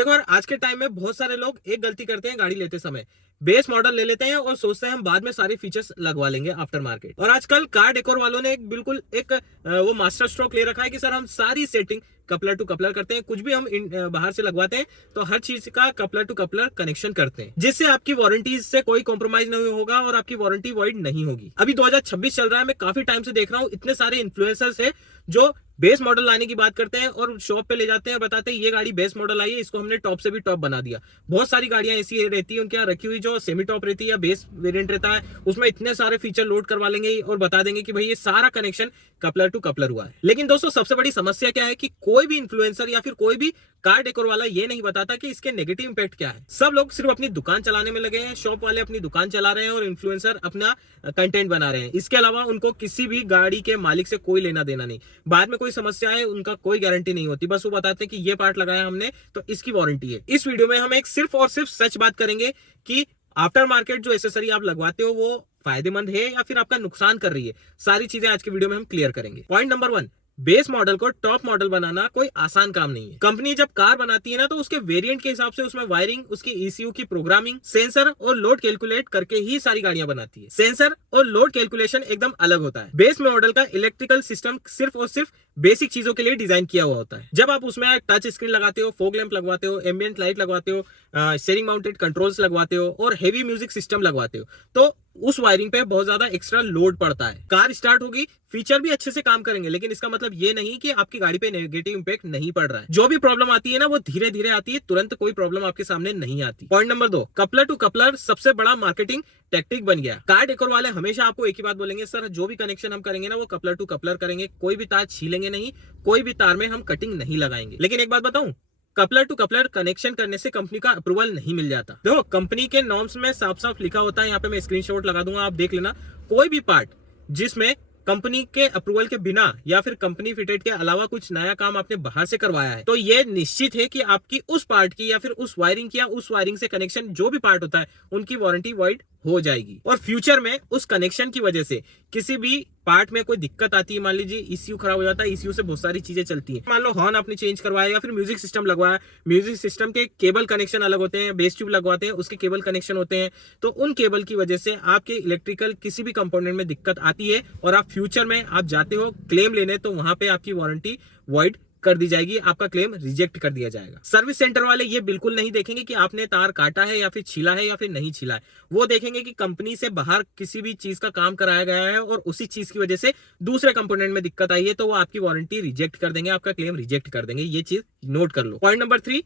देखो यार, आज के टाइम में बहुत सारे लोग एक गलती करते हैं गाड़ी लेते समय। बेस मॉडल ले लेते हैं और सोचते हैं हम बाद में सारे फीचर्स लगवा लेंगे आफ्टर मार्केट। और आजकल कार डेकोर वालों ने एक बिल्कुल एक वो मास्टर स्ट्रोक ले रखा है कि सर हम सारी सेटिंग कपलर टू कपलर करते हैं। कुछ भी हम बाहर से लगवाते हैं तो हर चीज का कपलर टू कपलर कनेक्शन करते हैं, जिससे आपकी वारंटी से कोई कॉम्प्रोमाइज नहीं होगा और आपकी वारंटी वॉइड नहीं होगी। अभी 2026 चल रहा है, मैं काफी टाइम से देख रहा हूँ इतने सारे इन्फ्लुएंसर्स है जो बेस मॉडल लाने की बात करते हैं और शॉप पे ले जाते हैं, बताते हैं ये गाड़ी बेस मॉडल आई है, इसको हमने टॉप से भी टॉप बना दिया। बहुत सारी गाड़ियां ऐसी रहती है उनके यहाँ रखी हुई जो सेमी टॉप रहती है या बेस वेरिएंट रहता है, उसमें इतने सारे फीचर लोड करवा लेंगे और बता देंगे कि भाई ये सारा कनेक्शन कपलर टू कपलर हुआ है। लेकिन दोस्तों सबसे बड़ी समस्या क्या है कि कोई भी इन्फ्लुएंसर या फिर कोई भी कार डेकोर वाला ये नहीं बताता कि इसके नेगेटिव इंपैक्ट क्या है। सब लोग सिर्फ अपनी दुकान चलाने में लगे हैं, शॉप वाले अपनी दुकान चला रहे हैं और इन्फ्लुएंसर अपना कंटेंट बना रहे हैं। इसके अलावा उनको किसी भी गाड़ी के मालिक से कोई लेना देना नहीं। बाद में कोई समस्या है उनका कोई गारंटी नहीं होती, बस वो बताते हैं कि ये पार्ट लगाया हमने तो इसकी वारंटी है। इस वीडियो में हम एक सिर्फ और सिर्फ सच बात करेंगे कि आफ्टर मार्केट जो एसेसरी आप लगवाते हो वो फायदेमंद है या फिर आपका नुकसान कर रही है। सारी चीजें आज की वीडियो में हम क्लियर करेंगे। पॉइंट नंबर 1, बेस मॉडल को टॉप मॉडल बनाना कोई आसान काम नहीं है। कंपनी जब कार बनाती है ना तो उसके वेरिएंट के हिसाब से उसमें वायरिंग, उसकी ईसीयू की प्रोग्रामिंग, सेंसर और लोड कैलकुलेट करके ही सारी गाड़ियां बनाती है। सेंसर और लोड कैलकुलेशन एकदम अलग होता है। बेस मॉडल का इलेक्ट्रिकल सिस्टम सिर्फ और सिर्फ बेसिक चीजों के लिए डिजाइन किया हुआ होता है। जब आप उसमें टच स्क्रीन लगाते हो, फॉग लैंप लगवाते हो, एम्बिएंट लाइट लगवाते हो, स्टीयरिंग माउंटेड कंट्रोल्स लगवाते हो और हेवी म्यूजिक सिस्टम लगवाते हो तो उस वायरिंग पे बहुत ज्यादा एक्स्ट्रा लोड पड़ता है। कार स्टार्ट होगी, फीचर भी अच्छे से काम करेंगे, लेकिन इसका मतलब ये नहीं कि आपकी गाड़ी पे नेगेटिव इंपैक्ट नहीं पड़ रहा है। जो भी प्रॉब्लम आती है ना वो धीरे धीरे आती है, तुरंत कोई प्रॉब्लम आपके सामने नहीं आती। पॉइंट नंबर 2, कपलर टू कपलर सबसे बड़ा मार्केटिंग टेक्टिक बन गया। कार डेकोर वाले हमेशा आपको एक ही बात बोलेंगे, सर जो भी कनेक्शन हम करेंगे ना वो कपलर टू कपलर करेंगे, कोई भी तार छीलेंगे नहीं, कोई भी तार में हम कटिंग नहीं लगाएंगे। लेकिन एक बात बताऊं, कपलर टू कपलर कनेक्शन करने से कंपनी का अप्रूवल नहीं मिल जाता। देखो कंपनी के नॉर्म्स में साफ साफ लिखा होता है, यहाँ पे मैं स्क्रीनशॉट लगा दूंगा, आप देख लेना। कोई भी पार्ट जिसमें कंपनी के अप्रूवल के बिना या फिर कंपनी फिटेड के अलावा कुछ नया काम आपने बाहर से करवाया है तो ये निश्चित है कि आपकी उस पार्ट की या फिर उस वायरिंग की या उस वायरिंग से कनेक्शन जो भी पार्ट होता है उनकी वारंटी वॉइड हो जाएगी। और फ्यूचर में उस कनेक्शन की वजह से किसी भी पार्ट में कोई दिक्कत आती है, मान लीजिए ईसीयू खराब हो जाता है, ईसीयू से बहुत सारी चीजें चलती हैं, मान लो हॉर्न आपने चेंज करवाया या फिर म्यूजिक सिस्टम लगवाया, म्यूजिक सिस्टम के केबल कनेक्शन अलग होते हैं, बेस ट्यूब लगवाते हैं उसके केबल कनेक्शन होते हैं, तो उन केबल की वजह से आपके इलेक्ट्रिकल किसी भी कंपोनेंट में दिक्कत आती है और आप फ्यूचर में आप जाते हो क्लेम लेने तो वहां पे आपकी वारंटी वॉइड कर दी जाएगी, आपका क्लेम रिजेक्ट कर दिया जाएगा। सर्विस सेंटर वाले ये बिल्कुल नहीं देखेंगे कि आपने तार काटा है या फिर छीला है या फिर नहीं छीला है। वो देखेंगे कि कंपनी से बाहर किसी भी चीज का काम कराया गया है और उसी चीज की वजह से दूसरे कंपोनेंट में दिक्कत आई है तो वो आपकी वारंटी रिजेक्ट कर देंगे, आपका क्लेम रिजेक्ट कर देंगे। ये चीज नोट कर लो। Point number 3,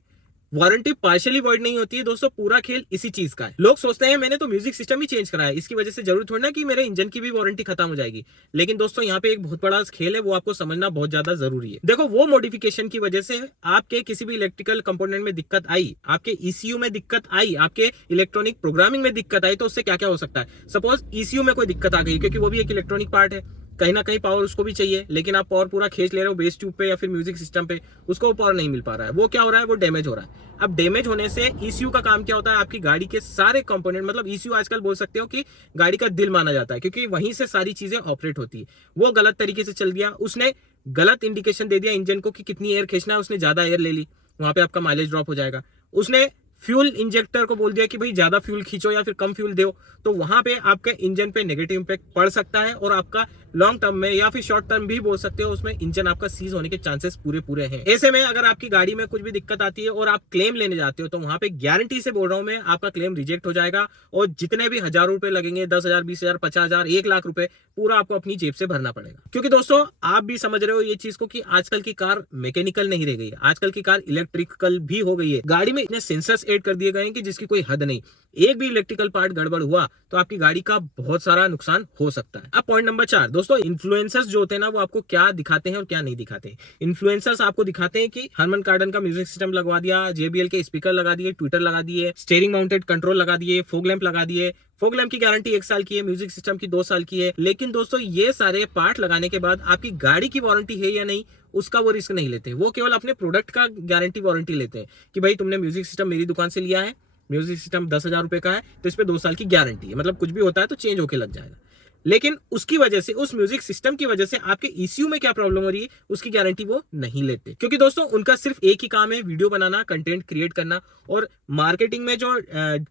warranty partially void नहीं होती है। दोस्तों पूरा खेल इसी चीज का है। लोग सोचते हैं मैंने तो म्यूजिक सिस्टम ही चेंज कराया, इसकी वजह से जरूर थोड़ी ना कि मेरे इंजन की भी वारंटी खत्म हो जाएगी। लेकिन दोस्तों यहाँ पे एक बहुत बड़ा खेल है, वो आपको समझना बहुत ज्यादा जरूरी है। देखो वो मॉडिफिकेशन की वजह से आपके किसी भी इलेक्ट्रिकल कंपोनेंट में दिक्कत आई, आपके ईसीयू में दिक्कत आई, आपके इलेक्ट्रॉनिक प्रोग्रामिंग में दिक्कत आई तो उससे क्या क्या हो सकता है। सपोज ईसीयू में कोई दिक्कत आ गई, क्योंकि वो भी एक इलेक्ट्रॉनिक पार्ट है, कहीं ना कहीं पावर उसको भी चाहिए, लेकिन आप पावर पूरा खींच ले रहे हो बेस ट्यूब पे या फिर म्यूजिक सिस्टम पे, उसको पावर नहीं मिल पा रहा है। वो क्या हो रहा है, वो डैमेज हो रहा है। अब डैमेज होने से ईसीयू का काम क्या होता है, आपकी गाड़ी के सारे कंपोनेंट, मतलब ईसीयू आजकल बोल सकते हो कि गाड़ी का दिल माना जाता है, क्योंकि वहीं से सारी चीजें ऑपरेट होती है। वो गलत तरीके से चल दिया, उसने गलत इंडिकेशन दे दिया इंजन को कि कितनी एयर खींचना है, उसने ज्यादा एयर ले ली, वहां पे आपका माइलेज ड्रॉप हो जाएगा। उसने फ्यूल इंजेक्टर को बोल दिया कि भाई ज्यादा फ्यूल खींचो या फिर कम फ्यूल दो, तो वहां पे आपके इंजन पे नेगेटिव इंपैक्ट पड़ सकता है और आपका लॉन्ग टर्म में या फिर शॉर्ट टर्म भी बोल सकते हो उसमें इंजन आपका सीज होने के चांसेस पूरे हैं। ऐसे में अगर आपकी गाड़ी में कुछ भी दिक्कत आती है और आप क्लेम लेने जाते हो तो वहां पे गारंटी से बोल रहा हूं मैं, आपका क्लेम रिजेक्ट हो जाएगा और जितने भी हजारों रुपए लगेंगे, 10,000, 20,000, 50,000, 1,00,000 रुपए, पूरा आपको अपनी जेब से भरना पड़ेगा। क्योंकि दोस्तों आप भी समझ रहे हो ये चीज को कि आजकल की कार मैकेनिकल नहीं रह गई है, आजकल की कार इलेक्ट्रिकल भी हो गई है। गाड़ी में इतने सेंसर्स ऐड कर दिए गए हैं कि जिसकी कोई हद नहीं। एक भी इलेक्ट्रिकल पार्ट गड़बड़ हुआ तो आपकी गाड़ी का बहुत सारा नुकसान हो सकता है। अब पॉइंट नंबर 4, दोस्तों इन्फ्लुएंसर्स जो होते हैं ना वो आपको क्या दिखाते हैं और क्या नहीं दिखाते हैं। इन्फ्लुएंसर्स आपको दिखाते हैं कि हरमन कार्डन का म्यूजिक सिस्टम लगवा दिया, जेबीएल के स्पीकर लगा दिए, ट्विटर लगा दिए, स्टीयरिंग माउंटेड कंट्रोल लगा दिए, फॉग लैंप लगा दिए। फॉग लैंप की गारंटी 1 साल की है, म्यूजिक सिस्टम की 2 साल की है। लेकिन दोस्तों ये सारे पार्ट लगाने के बाद आपकी गाड़ी की वारंटी है या नहीं उसका वो रिस्क नहीं लेते। वो केवल अपने प्रोडक्ट का गारंटी वारंटी लेते हैं कि भाई तुमने म्यूजिक सिस्टम मेरी दुकान से लिया है, म्यूजिक सिस्टम 10,000 रुपए का है तो इस पे 2 साल की गारंटी है, मतलब कुछ भी होता है तो चेंज होके लग जाएगा। लेकिन उसकी वजह से, उस म्यूजिक सिस्टम की वजह से आपके ईसीयू में क्या प्रॉब्लम हो रही है उसकी गारंटी वो नहीं लेते। क्योंकि दोस्तों उनका सिर्फ एक ही काम है, वीडियो बनाना, कंटेंट क्रिएट करना। और मार्केटिंग में जो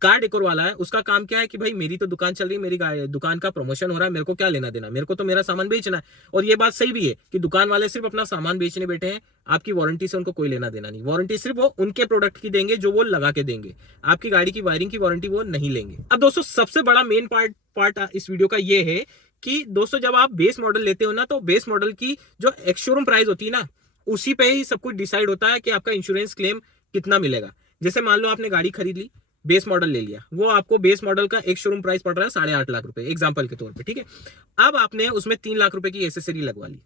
कार डेकोर वाला है उसका काम क्या है कि भाई मेरी तो दुकान चल रही है, मेरी दुकान का प्रमोशन हो रहा है, मेरे को क्या लेना देना, मेरे को तो मेरा सामान बेचना है। और ये बात सही भी है कि दुकान वाले सिर्फ अपना सामान बेचने बैठे हैं, आपकी वारंटी से उनको कोई लेना देना नहीं। वारंटी सिर्फ वो उनके प्रोडक्ट की देंगे जो वो लगा के देंगे, आपकी गाड़ी की वायरिंग की वारंटी वो नहीं लेंगे। अब दोस्तों सबसे बड़ा मेन पार्ट इस वीडियो का ये है कि दोस्तों जब आप बेस मॉडल लेते हो ना, तो बेस मॉडल की जो एक्स शोरूम प्राइस होती है ना, उसी पे ही सब कुछ डिसाइड होता है कि आपका इंश्योरेंस क्लेम कितना मिलेगा। जैसे मान लो आपने गाड़ी खरीद ली, बेस मॉडल ले लिया, वो आपको बेस मॉडल का एक शोरूम प्राइस पड़ रहा है 8.5 लाख रुपए एग्जांपल के तौर पे, ठीक है। अब आपने उसमें 3 लाख रुपए की एसेसरी लगवा ली।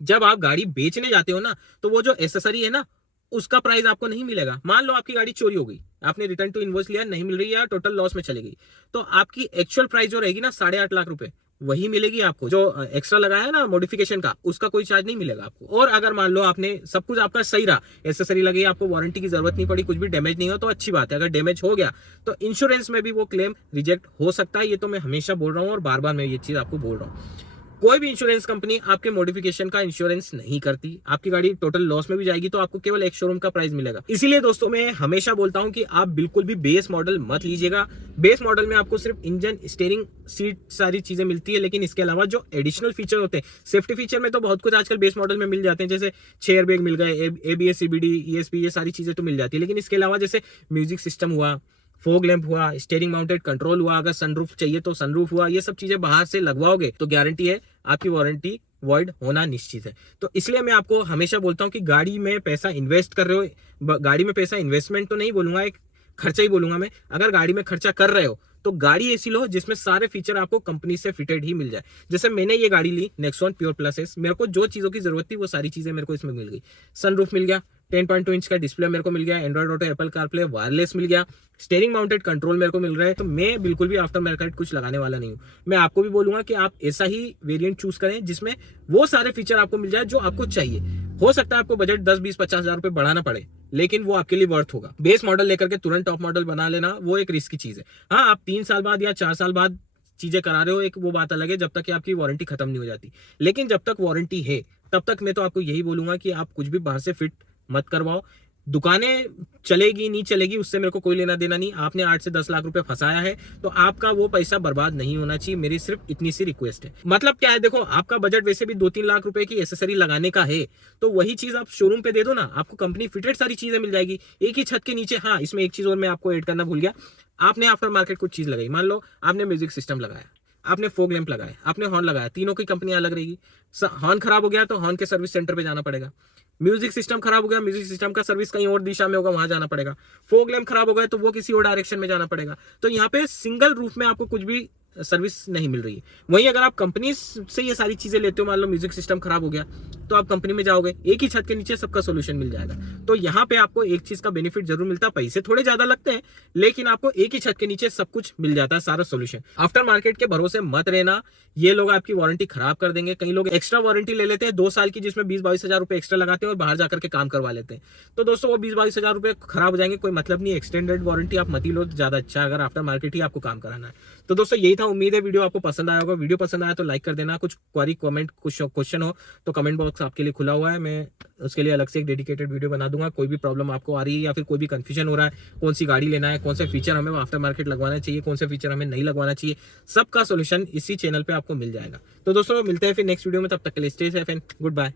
जब आप गाड़ी बेचने जाते हो ना, तो वो जो एसेसरी है ना, उसका प्राइस आपको नहीं मिलेगा। मान लो आपकी गाड़ी चोरी हो गई, आपने रिटर्न टू इनवॉइस लिया, नहीं मिल रही है, टोटल लॉस में चली गई, तो आपकी एक्चुअल प्राइस जो रहेगी ना 8.5 लाख रुपए, वही मिलेगी आपको। जो एक्स्ट्रा लगाया ना मॉडिफिकेशन का, उसका कोई चार्ज नहीं मिलेगा आपको। और अगर मान लो आपने सब कुछ आपका सही रहा, एसेसरी लगी, आपको वारंटी की जरूरत नहीं पड़ी, कुछ भी डैमेज नहीं हो, तो अच्छी बात है। अगर डैमेज हो गया तो इंश्योरेंस में भी वो क्लेम रिजेक्ट हो सकता है। ये तो मैं हमेशा बोल रहा हूँ और बार बार मैं ये चीज आपको बोल रहा हूँ। कोई भी इंश्योरेंस कंपनी आपके मॉडिफिकेशन का इंश्योरेंस नहीं करती। आपकी गाड़ी टोटल लॉस में भी जाएगी तो आपको केवल एक शोरूम का प्राइस मिलेगा। इसीलिए दोस्तों मैं हमेशा बोलता हूं कि आप बिल्कुल भी बेस मॉडल मत लीजिएगा। बेस मॉडल में आपको सिर्फ इंजन, स्टीयरिंग, सीट, सारी चीजें मिलती है, लेकिन इसके अलावा जो एडिशनल फीचर होते हैं, सेफ्टी फीचर में तो बहुत कुछ आजकल बेस मॉडल में मिल जाते हैं, जैसे 6 एयरबैग मिल गए, ABS, CBD, ESP, ये सारी चीजें तो मिल जाती है। लेकिन इसके अलावा जैसे म्यूजिक सिस्टम हुआ, फोग लैंप हुआ, स्टीयरिंग माउंटेड कंट्रोल हुआ, अगर सनरूफ चाहिए तो सनरूफ हुआ, ये सब चीजें बाहर से लगवाओगे तो गारंटी है आपकी वारंटी वॉइड होना निश्चित है। तो इसलिए मैं आपको हमेशा बोलता हूं कि गाड़ी में पैसा इन्वेस्ट कर रहे हो, गाड़ी में पैसा इन्वेस्टमेंट तो नहीं बोलूंगा, एक खर्चा ही बोलूंगा मैं। अगर गाड़ी में खर्चा कर रहे हो तो गाड़ी ऐसी लो जिसमें सारे फीचर आपको कंपनी से फिटेड ही मिल जाए। जैसे मैंने ये गाड़ी ली नेक्सॉन प्योर प्लस एस, मेरे को जो चीजों की जरूरत थी वो सारी चीजें मेरे को इसमें मिल गई। सनरूफ मिल गया, 10.2 इंच का डिस्प्ले मेरे को मिल गया, Android Auto, Apple CarPlay, wireless मिल गया, स्टीयरिंग माउंटेड कंट्रोल मेरे को मिल रहा है। तो मैं बिल्कुल भी आफ्टर मार्केट कुछ लगाने वाला नहीं हूँ। मैं आपको भी बोलूंगा कि आप ऐसा ही वेरिएंट चूज करें जिसमें वो सारे फीचर आपको मिल जाए जो आपको चाहिए। हो सकता है आपको बजट 10, 20, 50 हजार रुपए बढ़ाना पड़े, लेकिन वो आपके लिए वर्थ होगा। बेस मॉडल लेकर के तुरंत टॉप मॉडल बना लेना वो एक रिस्क की चीज है। हाँ, आप 3 साल बाद या 4 साल बाद चीजें करा रहे हो, एक वो बात अलग है, जब तक कि आपकी वारंटी खत्म नहीं हो जाती। लेकिन जब तक वारंटी है तब तक मैं तो आपको यही बोलूंगा कि आप कुछ भी बाहर से फिट मत करवाओ। दुकानें चलेगी नहीं चलेगी उससे मेरे को कोई लेना देना नहीं। आपने 8 से 10 लाख रुपए फंसाया है तो आपका वो पैसा बर्बाद नहीं होना चाहिए। मेरी सिर्फ इतनी सी रिक्वेस्ट है। मतलब क्या है, देखो आपका बजट वैसे भी 2-3 लाख रुपए की एसेसरी लगाने का है, तो वही चीज आप शोरूम पे दे दो ना, आपको कंपनी फिटेड सारी चीजें मिल जाएगी एक ही छत के नीचे। हाँ, इसमें एक चीज और मैं आपको ऐड करना भूल गया, आपने आफ्टर मार्केट कुछ चीज लगाई, मान लो आपने म्यूजिक सिस्टम लगाया, आपने फोग लैंप लगाया, आपने हॉर्न लगाया, तीनों की कंपनी अलग रहेगी। हॉर्न खराब हो गया तो हॉर्न के सर्विस सेंटर पे जाना पड़ेगा। म्यूजिक सिस्टम खराब हो गया, म्यूजिक सिस्टम का सर्विस कहीं और दिशा में होगा, वहां जाना पड़ेगा। फोग लैंप खराब हो गया तो वो किसी और डायरेक्शन में जाना पड़ेगा। तो यहाँ पे सिंगल रूफ में आपको कुछ भी सर्विस नहीं मिल रही है। वहीं अगर आप कंपनी से ये सारी चीजें लेते हो, मान लो म्यूजिक सिस्टम खराब हो गया तो आप कंपनी में जाओगे, एक ही छत के नीचे सबका सोल्यूशन मिल जाएगा। तो यहाँ पे आपको एक चीज का बेनिफिट जरूर मिलता है, पैसे थोड़े ज्यादा लगते हैं लेकिन आपको एक ही छत के नीचे सब कुछ मिल जाता है, सारा सोल्यूशन। आफ्टर मार्केट के भरोसे मत रहना, ये लोग आपकी वारंटी खराब कर देंगे। कई लोग एक्स्ट्रा वारंटी ले लेते हैं 2 साल की, जिसमें 20-22 हजार रुपए एक्स्ट्रा लगाते हैं और बाहर जाकर के काम करवा लेते हैं। तो दोस्तों वो 20-22 हजार रुपए खराब हो जाएंगे, कोई मतलब नहीं। एक्सटेंडेड वारंटी आप मत ही लो, ज्यादा अच्छा अगर आफ्टर मार्केट ही आपको काम कराना है। तो दोस्तों यही था, उम्मीद है वीडियो आपको पसंद आया होगा। वीडियो पसंद आया तो लाइक कर देना, कुछ क्वेरी, कमेंट, कुछ क्वेश्चन हो तो कमेंट बॉक्स आपके लिए खुला हुआ है, मैं उसके लिए अलग से एक डेडिकेटेड वीडियो बना दूंगा। कोई भी प्रॉब्लम आपको आ रही है या फिर कोई भी कंफ्यूजन हो रहा है, कौन सी गाड़ी लेना है, कौन से फीचर हमें आफ्टर मार्केट लगवाना चाहिए, कौन से फीचर हमें नहीं लगवाना चाहिए, सबका सोल्यूशन इसी चैनल पे आपको मिल जाएगा। तो दोस्तों मिलते हैं फिर नेक्स्ट वीडियो में, तब तक के लिए stay safe and good bye.